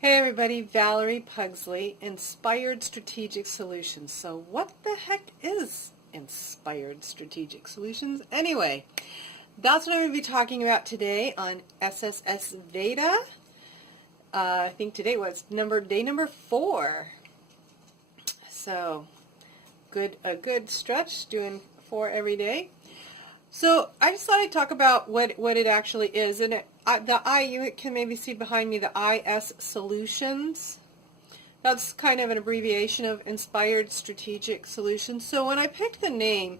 Hey everybody, Valerie Pugsley, Inspired Strategic Solutions. So what the heck is Inspired Strategic Solutions? Anyway, that's what I'm going to be talking about today on SSSVEDA. I think today was day number 4. So a good stretch, doing 4 every day. So I just thought I'd talk about what it actually is, and you can maybe see behind me the IS Solutions. That's kind of an abbreviation of Inspired Strategic Solutions. So when I picked the name,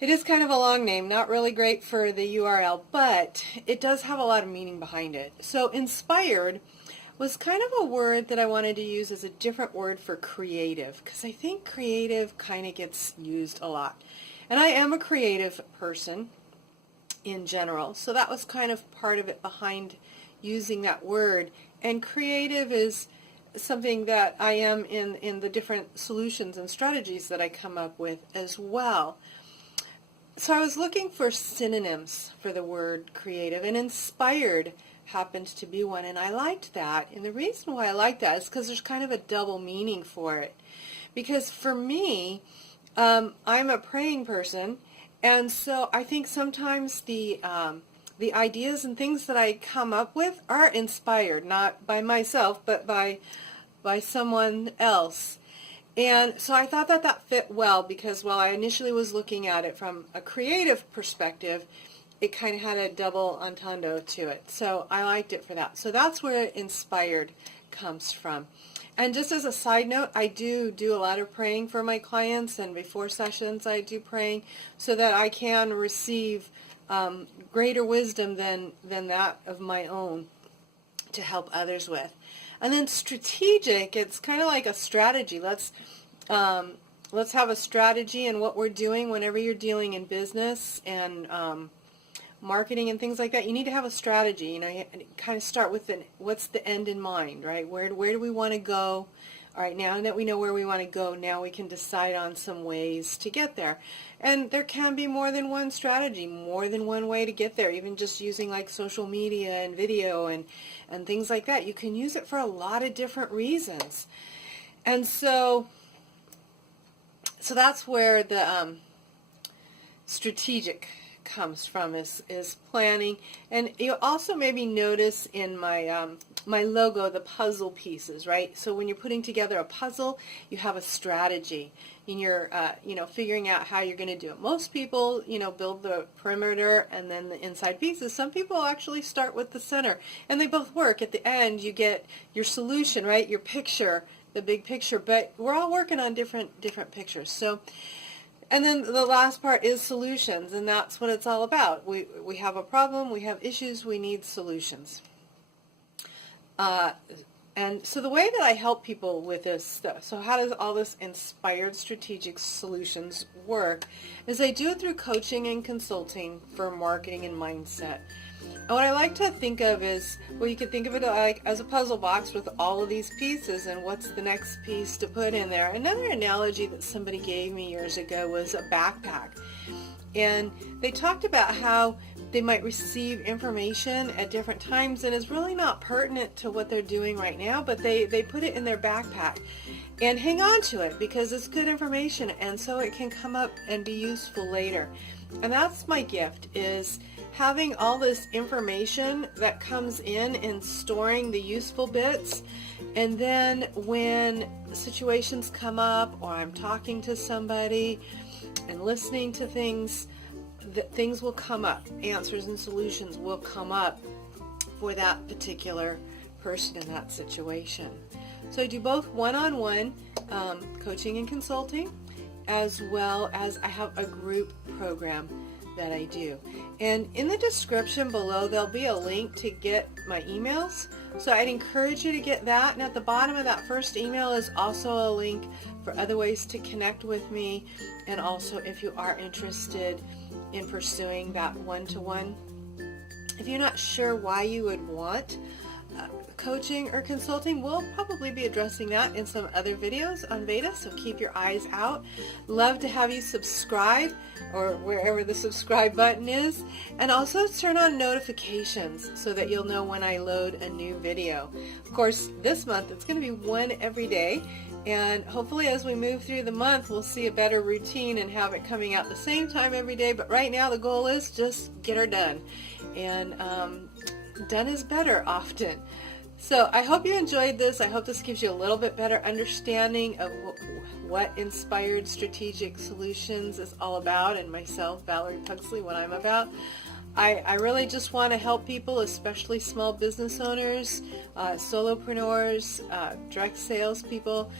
it is kind of a long name, not really great for the URL, but it does have a lot of meaning behind it. So inspired was kind of a word that I wanted to use as a different word for creative, because I think creative kind of gets used a lot. And I am a creative person in general, so that was kind of part of it behind using that word. And creative is something that I am in the different solutions and strategies that I come up with as well. So I was looking for synonyms for the word creative, and inspired happened to be one, and I liked that. And the reason why I like that is because there's kind of a double meaning for it. Because for me, I'm a praying person, and so I think sometimes the ideas and things that I come up with are inspired, not by myself, but by someone else. And so I thought that fit well, because while I initially was looking at it from a creative perspective, it kind of had a double entendre to it. So I liked it for that. So that's where inspired comes from. And just as a side note, I do a lot of praying for my clients, and before sessions I do praying so that I can receive greater wisdom than that of my own to help others with. And then strategic, it's kind of like a strategy. Let's have a strategy in what we're doing whenever you're dealing in business and marketing and things like that. You need to have a strategy. You kind of start with what's the end in mind, right? Where do we want to go? All right, now that we know where we want to go, now we can decide on some ways to get there. And there can be more than one strategy, more than one way to get there, even just using like social media and video and things like that. You can use it for a lot of different reasons. And so that's where the strategic comes from, is planning. And you'll also maybe notice in my my logo the puzzle pieces, right? So when you're putting together a puzzle, you have a strategy, and you're figuring out how you're going to do it. Most people build the perimeter and then the inside pieces. Some people actually start with the center, and they both work. At the end you get your solution, right? Your picture, the big picture, but we're all working on different pictures. So, and then the last part is solutions, and that's what it's all about. We have a problem, we have issues, we need solutions. And so the way that I help people with this stuff, so how does all this inspired strategic solutions work, is I do it through coaching and consulting for marketing and mindset. And what I like to think of is, well, you could think of it like as a puzzle box with all of these pieces, and what's the next piece to put in there. Another analogy that somebody gave me years ago was a backpack. And they talked about how they might receive information at different times and is really not pertinent to what they're doing right now, but they put it in their backpack and hang on to it because it's good information, and so it can come up and be useful later. And that's my gift, is having all this information that comes in and storing the useful bits, and then when situations come up or I'm talking to somebody and listening to things, things will come up. Answers and solutions will come up for that particular person in that situation. So I do both one-on-one coaching and consulting, as well as I have a group program that I do. And in the description below there'll be a link to get my emails, so I'd encourage you to get that. And at the bottom of that first email is also a link for other ways to connect with me, and also if you are interested in pursuing that one-to-one. If you're not sure why you would want coaching or consulting, we'll probably be addressing that in some other videos on Veda, so keep your eyes out. Love to have you subscribe or wherever the subscribe button is, and also turn on notifications so that you'll know when I load a new video. Of course, this month it's going to be one every day, and hopefully as we move through the month we'll see a better routine and have it coming out the same time every day, but right now the goal is just get her done, and done is better often. So I hope you enjoyed this. I hope this gives you a little bit better understanding of what Inspired Strategic Solutions is all about, and myself, Valerie Pugsley, what I'm about. I really just want to help people, especially small business owners, solopreneurs, direct sales people,